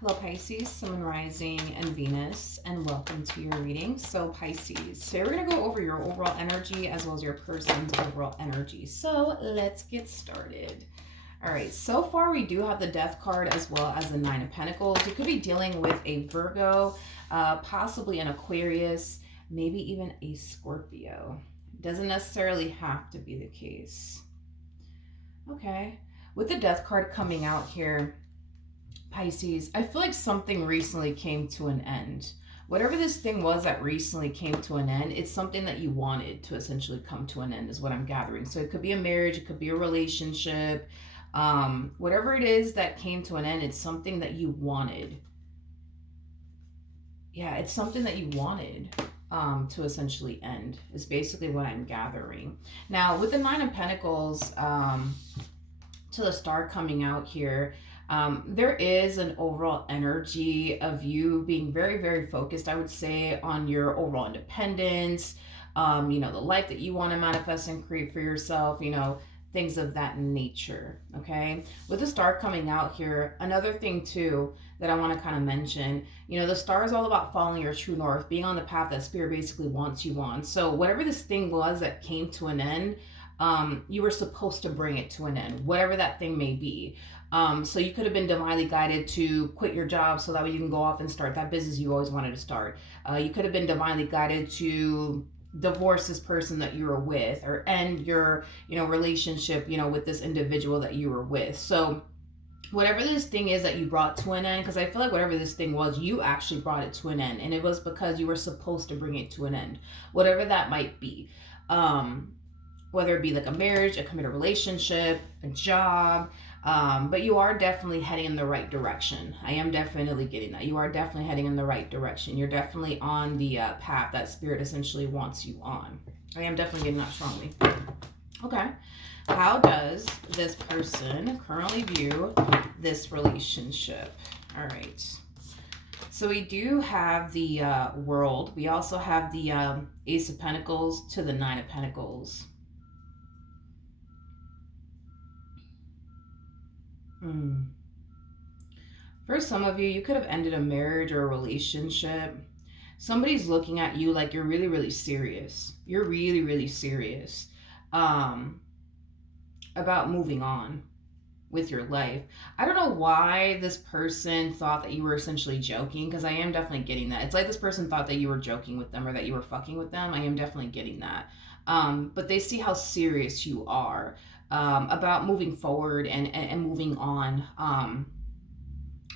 Hello Pisces, Sun, Rising, and Venus, and welcome to your reading. So Pisces, so we're going to go over your overall energy as well as your person's overall energy. So let's get started. All right, so far we do have the Death card as well as the Nine of Pentacles. You could be dealing with a Virgo, possibly an Aquarius, maybe even a Scorpio. Doesn't necessarily have to be the case. Okay, with the Death card coming out here, Pisces, I feel like something recently came to an end. Whatever this thing was that recently came to an end, it's something that you wanted to essentially come to an end, is what I'm gathering. So it could be a marriage, it could be a relationship, whatever it is that came to an end, it's something that you wanted. Yeah, it's something that you wanted to essentially end, is basically what I'm gathering. Now, with the Nine of Pentacles, to the Star coming out here, there is an overall energy of you being very, very focused, I would say, on your overall independence, the life that you want to manifest and create for yourself, things of that nature, okay? With the Star coming out here, another thing too that I want to kind of mention, the Star is all about following your true north, being on the path that Spirit basically wants you on. So whatever this thing was that came to an end, you were supposed to bring it to an end, whatever that thing may be. So you could have been divinely guided to quit your job so that way you can go off and start that business you always wanted to start. You could have been divinely guided to divorce this person that you were with, or end your, relationship, with this individual that you were with. So whatever this thing is that you brought to an end, because I feel like whatever this thing was, you actually brought it to an end, and it was because you were supposed to bring it to an end, whatever that might be. Whether it be like a marriage, a committed relationship, a job, but you are definitely heading in the right direction. I am definitely getting that. You are definitely heading in the right direction. You're definitely on the path that Spirit essentially wants you on. I am definitely getting that strongly. Okay. How does this person currently view this relationship? All right. So we do have the World. We also have the Ace of Pentacles to the Nine of Pentacles. For some of you, you could have ended a marriage or a relationship. Somebody's looking at you like you're really, really serious. You're really, really serious about moving on with your life. I don't know why this person thought that you were essentially joking, because I am definitely getting that. It's like this person thought that you were joking with them or that you were fucking with them. I am definitely getting that. But they see how serious you are about moving forward and moving on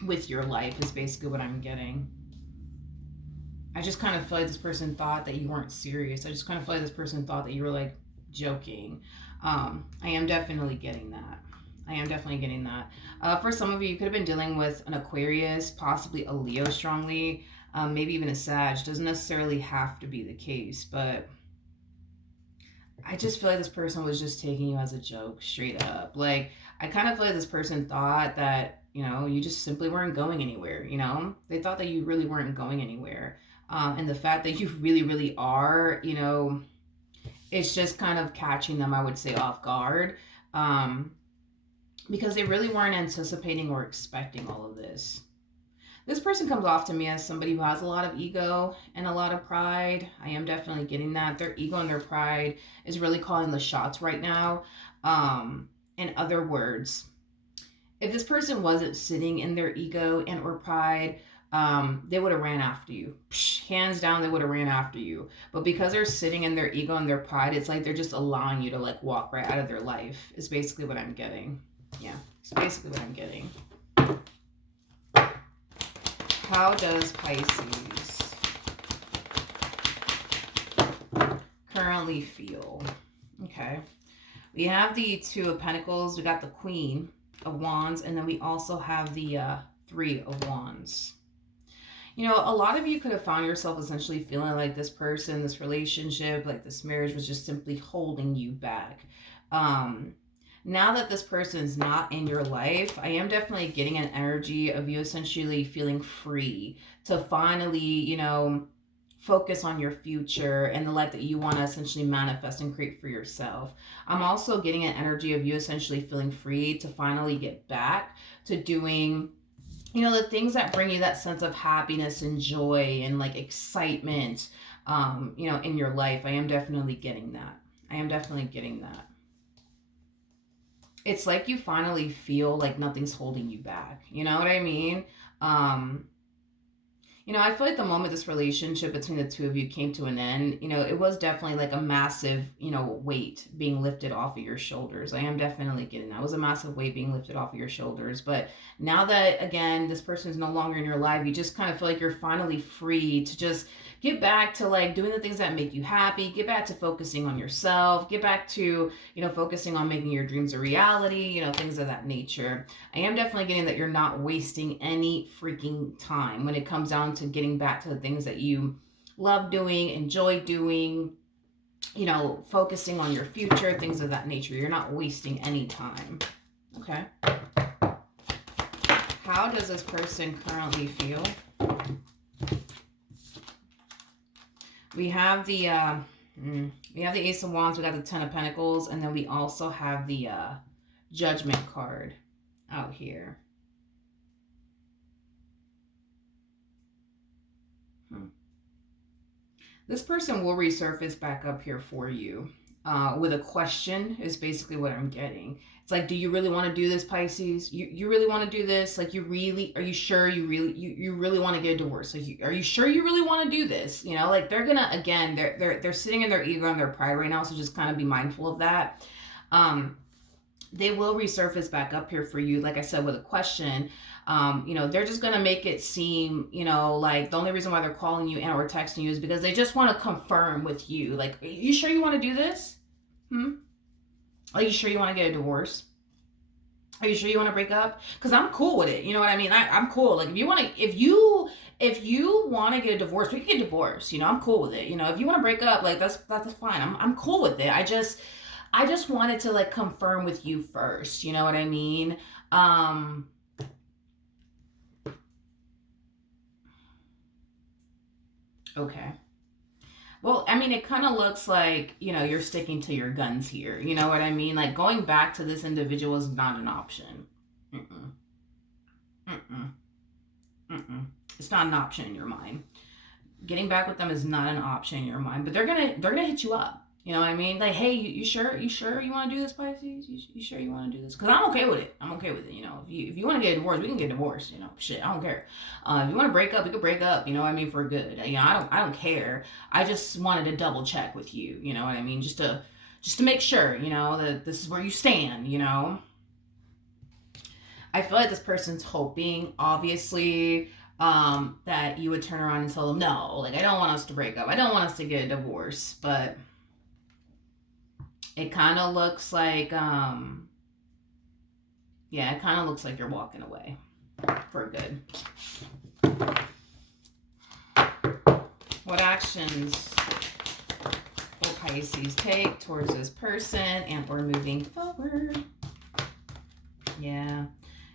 with your life, is basically what I'm getting. I just kind of feel like this person thought that you weren't serious. I just kind of feel like this person thought that you were like joking. I am definitely getting that. For some of you, you could have been dealing with an Aquarius, possibly a Leo strongly, maybe even a Sag. Doesn't necessarily have to be the case, but I just feel like this person was just taking you as a joke, straight up. Like, I kind of feel like this person thought that, you just simply weren't going anywhere, They thought that you really weren't going anywhere. And the fact that you really, really are, it's just kind of catching them, I would say, off guard. Because they really weren't anticipating or expecting all of this. This person comes off to me as somebody who has a lot of ego and a lot of pride. I am definitely getting that. Their ego and their pride is really calling the shots right now. In other words, if this person wasn't sitting in their ego and or pride, they would have ran after you. Hands down, they would have ran after you. But because they're sitting in their ego and their pride, it's like they're just allowing you to like walk right out of their life, is basically what I'm getting. Yeah, it's basically what I'm getting. How does Pisces currently feel? Okay. We have the Two of Pentacles. We got the Queen of Wands. And then we also have the Three of Wands. A lot of you could have found yourself essentially feeling like this person, this relationship, like this marriage was just simply holding you back. Now that this person is not in your life, I am definitely getting an energy of you essentially feeling free to finally, focus on your future and the life that you want to essentially manifest and create for yourself. I'm also getting an energy of you essentially feeling free to finally get back to doing the things that bring you that sense of happiness and joy and like excitement, in your life. I am definitely getting that. I am definitely getting that. It's like you finally feel like nothing's holding you back. You know what I mean? Um, I feel like the moment this relationship between the two of you came to an end, it was definitely like a massive, weight being lifted off of your shoulders. I am definitely getting that. It was a massive weight being lifted off of your shoulders. But now that, again, this person is no longer in your life, you just kind of feel like you're finally free to just get back to like doing the things that make you happy, get back to focusing on yourself, get back to, focusing on making your dreams a reality, things of that nature. I am definitely getting that you're not wasting any freaking time when it comes down to getting back to the things that you love doing, enjoy doing, focusing on your future, things of that nature. You're not wasting any time. Okay. How does this person currently feel? We have the Ace of Wands, we got the Ten of Pentacles, and then we also have the Judgment card out here. This person will resurface back up here for you with a question is basically what I'm getting. It's like, do you really want to do this, Pisces? You really want to do this? Like, are you sure you really want to get a divorce? Like, are you sure you really want to do this? Like they're gonna, again, they're sitting in their ego and their pride right now, so just kind of be mindful of that. They will resurface back up here for you, like I said, with a question. They're just going to make it seem, like the only reason why they're calling you and or texting you is because they just want to confirm with you. Like, are you sure you want to do this? Are you sure you want to get a divorce? Are you sure you want to break up? Because I'm cool with it. You know what I mean? I'm cool. Like, if you want to get a divorce, we can get divorced. I'm cool with it. If you want to break up, like that's fine. I'm cool with it. I just wanted to like confirm with you first. You know what I mean? Okay. Well, I mean, it kind of looks like, you're sticking to your guns here. You know what I mean? Like going back to this individual is not an option. Mm-mm. Mm-mm. Mm-mm. It's not an option in your mind. Getting back with them is not an option in your mind, but they're gonna hit you up. You know what I mean? Like, hey, you sure you want to do this, Pisces? You sure you want to do this? Because I'm okay with it. I'm okay with it. If you want to get a divorce, we can get divorced. Shit, I don't care. If you want to break up, we can break up. You know what I mean? For good. I don't care. I just wanted to double check with you. You know what I mean? Just to make sure. That this is where you stand. I feel like this person's hoping, obviously, that you would turn around and tell them, no, like, I don't want us to break up. I don't want us to get a divorce. But it kind of looks like, it kind of looks like you're walking away for good. What actions will Pisces take towards this person and or moving forward? Yeah.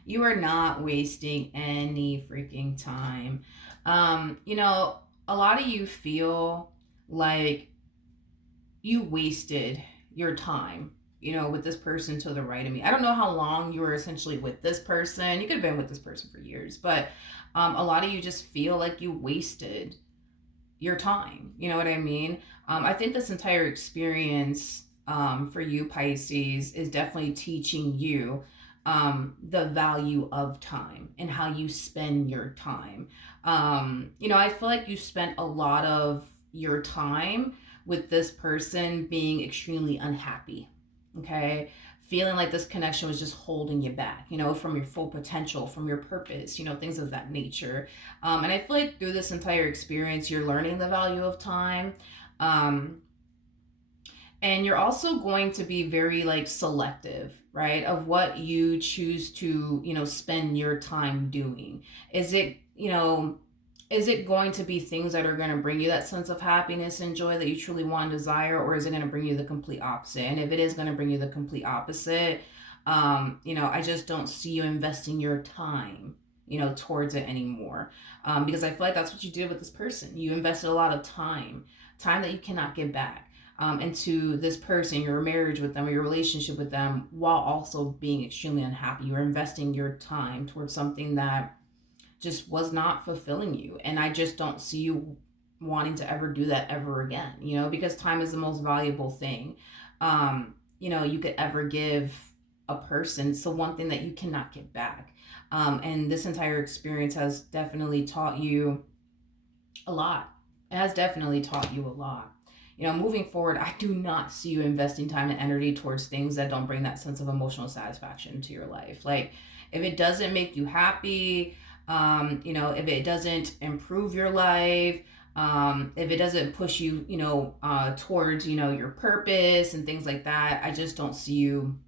You are not wasting any freaking time. A lot of you feel like you wasted your time, with this person to the right of me. I don't know how long you were essentially with this person. You could have been with this person for years, but a lot of you just feel like you wasted your time. You know what I mean? I think this entire experience for you, Pisces, is definitely teaching you the value of time and how you spend your time. I feel like you spent a lot of your time with this person being extremely unhappy. Okay. Feeling like this connection was just holding you back, from your full potential, from your purpose, things of that nature. And I feel like through this entire experience, you're learning the value of time. And you're also going to be very like selective, right, of what you choose to spend your time doing. Is it going to be things that are going to bring you that sense of happiness and joy that you truly want and desire, or is it going to bring you the complete opposite? And if it is going to bring you the complete opposite, I just don't see you investing your time towards it anymore, because I feel like that's what you did with this person. You invested a lot of time that you cannot get back, into this person, your marriage with them or your relationship with them, while also being extremely unhappy. You're investing your time towards something that just was not fulfilling you. And I just don't see you wanting to ever do that ever again, because time is the most valuable thing, you could ever give a person. It's the one thing that you cannot get back. And this entire experience has definitely taught you a lot. It has definitely taught you a lot. Moving forward, I do not see you investing time and energy towards things that don't bring that sense of emotional satisfaction to your life. Like, if it doesn't make you happy, if it doesn't improve your life, if it doesn't push you, towards, your purpose and things like that, I just don't see you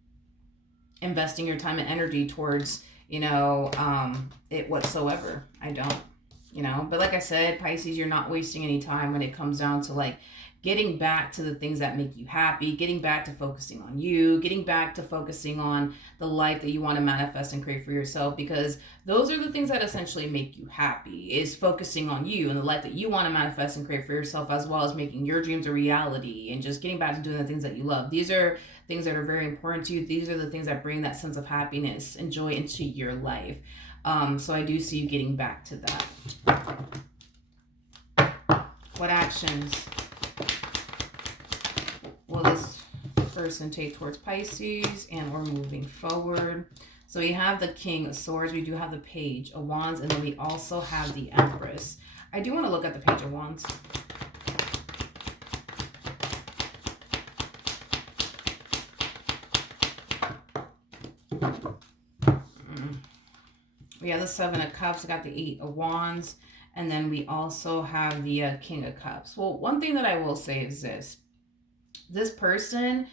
investing your time and energy towards, it whatsoever. I don't. But like I said, Pisces, you're not wasting any time when it comes down to like getting back to the things that make you happy, getting back to focusing on you, getting back to focusing on the life that you want to manifest and create for yourself, because those are the things that essentially make you happy, is focusing on you and the life that you want to manifest and create for yourself, as well as making your dreams a reality and just getting back to doing the things that you love. These are things that are very important to you. These are the things that bring that sense of happiness and joy into your life. So I do see you getting back to that. What actions will this person take towards Pisces, and we're moving forward? So we have the King of Swords, we do have the Page of Wands, and then we also have the Empress. I do want to look at the Page of Wands. We have the Seven of Cups, we got the Eight of Wands, and then we also have the King of Cups. Well, one thing that I will say is this person,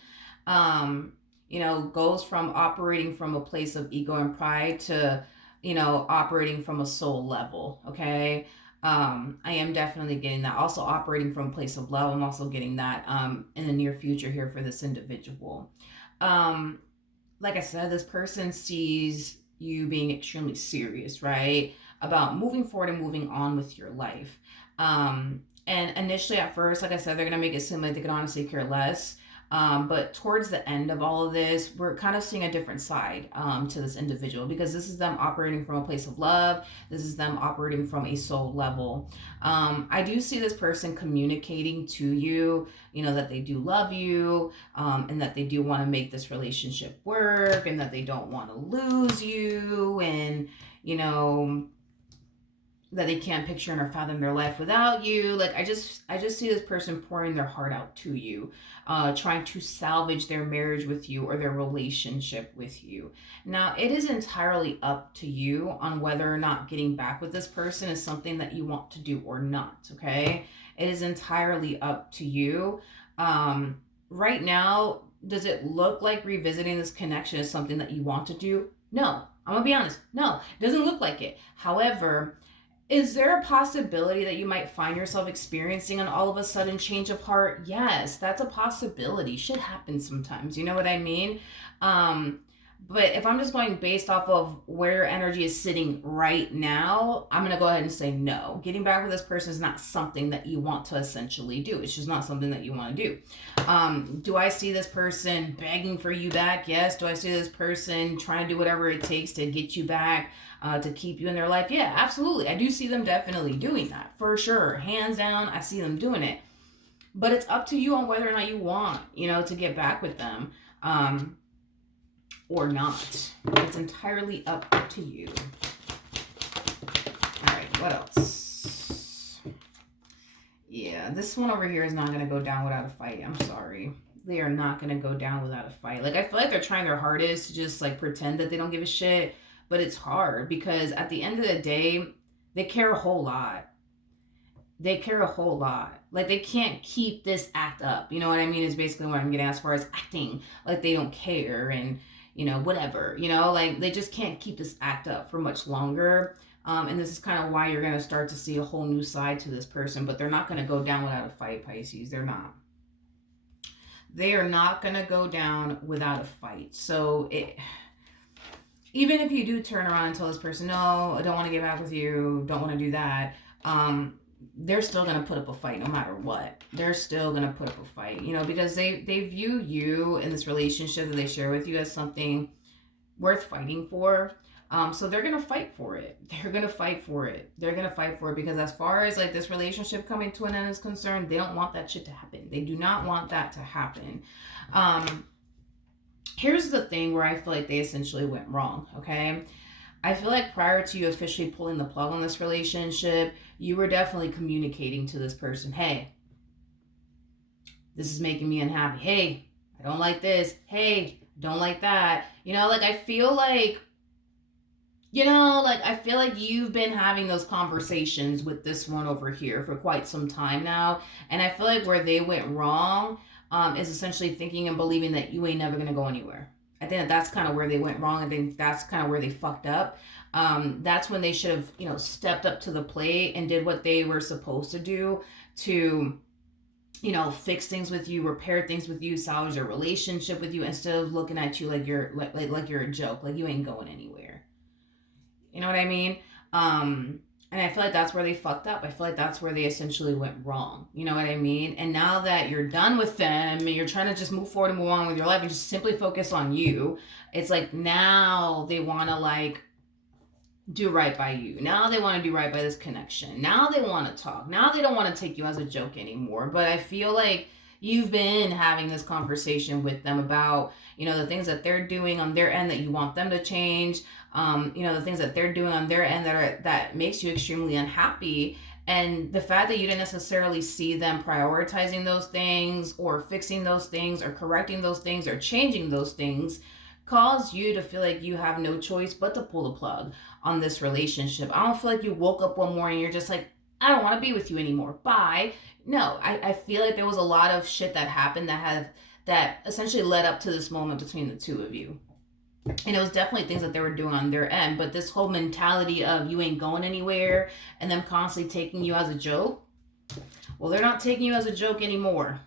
goes from operating from a place of ego and pride to, operating from a soul level, okay? I am definitely getting that. Also operating from a place of love, I'm also getting that in the near future here for this individual. Like I said, this person sees you being extremely serious, right? About moving forward and moving on with your life. And initially at first, like I said, they're going to make it seem like they could honestly care less. But towards the end of all of this, we're kind of seeing a different side to this individual, because this is them operating from a place of love. This is them operating from a soul level. I do see this person communicating to you, that they do love you, and that they do want to make this relationship work, and that they don't want to lose you, and, that they can't picture or fathom their life without you. Like, I just see this person pouring their heart out to you, trying to salvage their marriage with you or their relationship with you. Now, it is entirely up to you on whether or not getting back with this person is something that you want to do or not, okay? It is entirely up to you. Right now, does it look like revisiting this connection is something that you want to do? No. I'm gonna be honest. No, it doesn't look like it. However, is there a possibility that you might find yourself experiencing an all of a sudden change of heart? Yes, that's a possibility. Shit happens sometimes. You know what I mean? But if I'm just going based off of where your energy is sitting right now, I'm going to go ahead and say no. Getting back with this person is not something that you want to essentially do. It's just not something that you want to do. Do I see this person begging for you back? Yes. Do I see this person trying to do whatever it takes to get you back? To keep you in their life? Yeah, absolutely. I do see them definitely doing that, for sure. Hands down, I see them doing it. But it's up to you on whether or not you want, to get back with them or not. It's entirely up to you. All right, what else? Yeah, this one over here is not going to go down without a fight. I'm sorry. They are not going to go down without a fight. Like, I feel like they're trying their hardest to just, like, pretend that they don't give a shit. But it's hard because at the end of the day, they care a whole lot. They care a whole lot. Like, they can't keep this act up. You know what I mean? Is basically what I'm getting as far as acting like they don't care and, whatever. Like, they just can't keep this act up for much longer. And this is kind of why you're going to start to see a whole new side to this person. But they're not going to go down without a fight, Pisces. They're not. They are not going to go down without a fight. So even if you do turn around and tell this person, no, I don't want to get back with you, don't want to do that, they're still going to put up a fight no matter what. They're still going to put up a fight, because they view you in this relationship that they share with you as something worth fighting for. So they're gonna fight for it. They're gonna fight for it. They're gonna fight for it because as far as like this relationship coming to an end is concerned, they don't want that shit to happen. They do not want that to happen. Here's the thing where I feel like they essentially went wrong. Okay, I feel like prior to you officially pulling the plug on this relationship, you were definitely communicating to this person, hey, this is making me unhappy. Hey, I don't like this. Hey, don't like that. Like I feel like I feel like you've been having those conversations with this one over here for quite some time now. And I feel like where they went wrong is essentially thinking and believing that you ain't never going to go anywhere. I think that's kind of where they went wrong. I think that's kind of where they fucked up. That's when they should have, stepped up to the plate and did what they were supposed to do to, fix things with you, repair things with you, salvage your relationship with you, instead of looking at you like you're like you're a joke, like you ain't going anywhere. You know what I mean? And I feel like that's where they fucked up. I feel like that's where they essentially went wrong. You know what I mean? And now that you're done with them and you're trying to just move forward and move on with your life and just simply focus on you, it's like now they want to like do right by you. Now they want to do right by this connection. Now they want to talk. Now they don't want to take you as a joke anymore. But I feel like you've been having this conversation with them about, the things that they're doing on their end that you want them to change. The things that they're doing on their end that makes you extremely unhappy. And the fact that you didn't necessarily see them prioritizing those things or fixing those things or correcting those things or changing those things caused you to feel like you have no choice but to pull the plug on this relationship. I don't feel like you woke up one morning and you're just like, I don't want to be with you anymore. Bye. No, I feel like there was a lot of shit that happened that essentially led up to this moment between the two of you. And it was definitely things that they were doing on their end. But this whole mentality of you ain't going anywhere and them constantly taking you as a joke, well, they're not taking you as a joke anymore.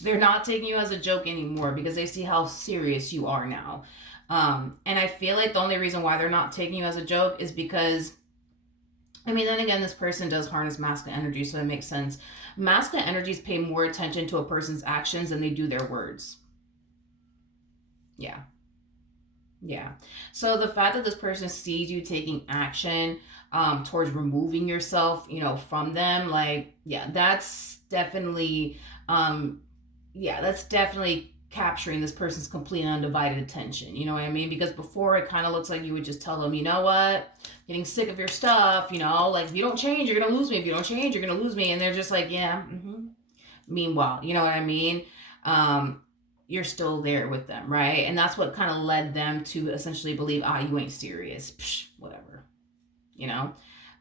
They're not taking you as a joke anymore because they see how serious you are now. And I feel like the only reason why they're not taking you as a joke is because, then again, this person does harness masculine energy, so it makes sense. Masculine energies pay more attention to a person's actions than they do their words. Yeah. Yeah. So the fact that this person sees you taking action towards removing yourself, from them, like, that's definitely, that's definitely capturing this person's complete and undivided attention. You know what I mean? Because before it kind of looks like you would just tell them, you know what, getting sick of your stuff, like if you don't change, you're going to lose me. If you don't change, you're going to lose me. And they're just like, yeah. Mm-hmm. Meanwhile, you know what I mean? You're still there with them, right? And that's what kind of led them to essentially believe, you ain't serious. Psh, whatever,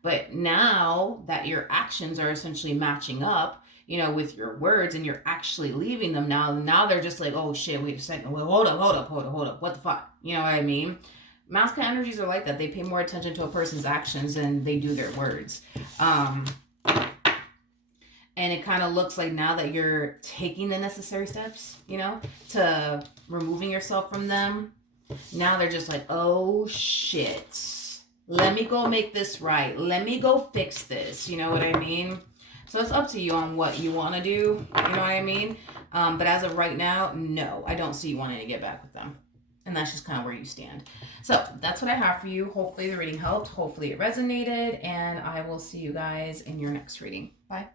But now that your actions are essentially matching up, with your words and you're actually leaving them now they're just like, oh shit, wait a second. Well, hold up. What the fuck? You know what I mean? Masculine energies are like that. They pay more attention to a person's actions than they do their words. And it kind of looks like now that you're taking the necessary steps, to removing yourself from them, now they're just like, oh shit, let me go make this right. Let me go fix this. You know what I mean? So it's up to you on what you want to do. You know what I mean? But as of right now, no, I don't see you wanting to get back with them. And that's just kind of where you stand. So that's what I have for you. Hopefully the reading helped. Hopefully it resonated. And I will see you guys in your next reading. Bye.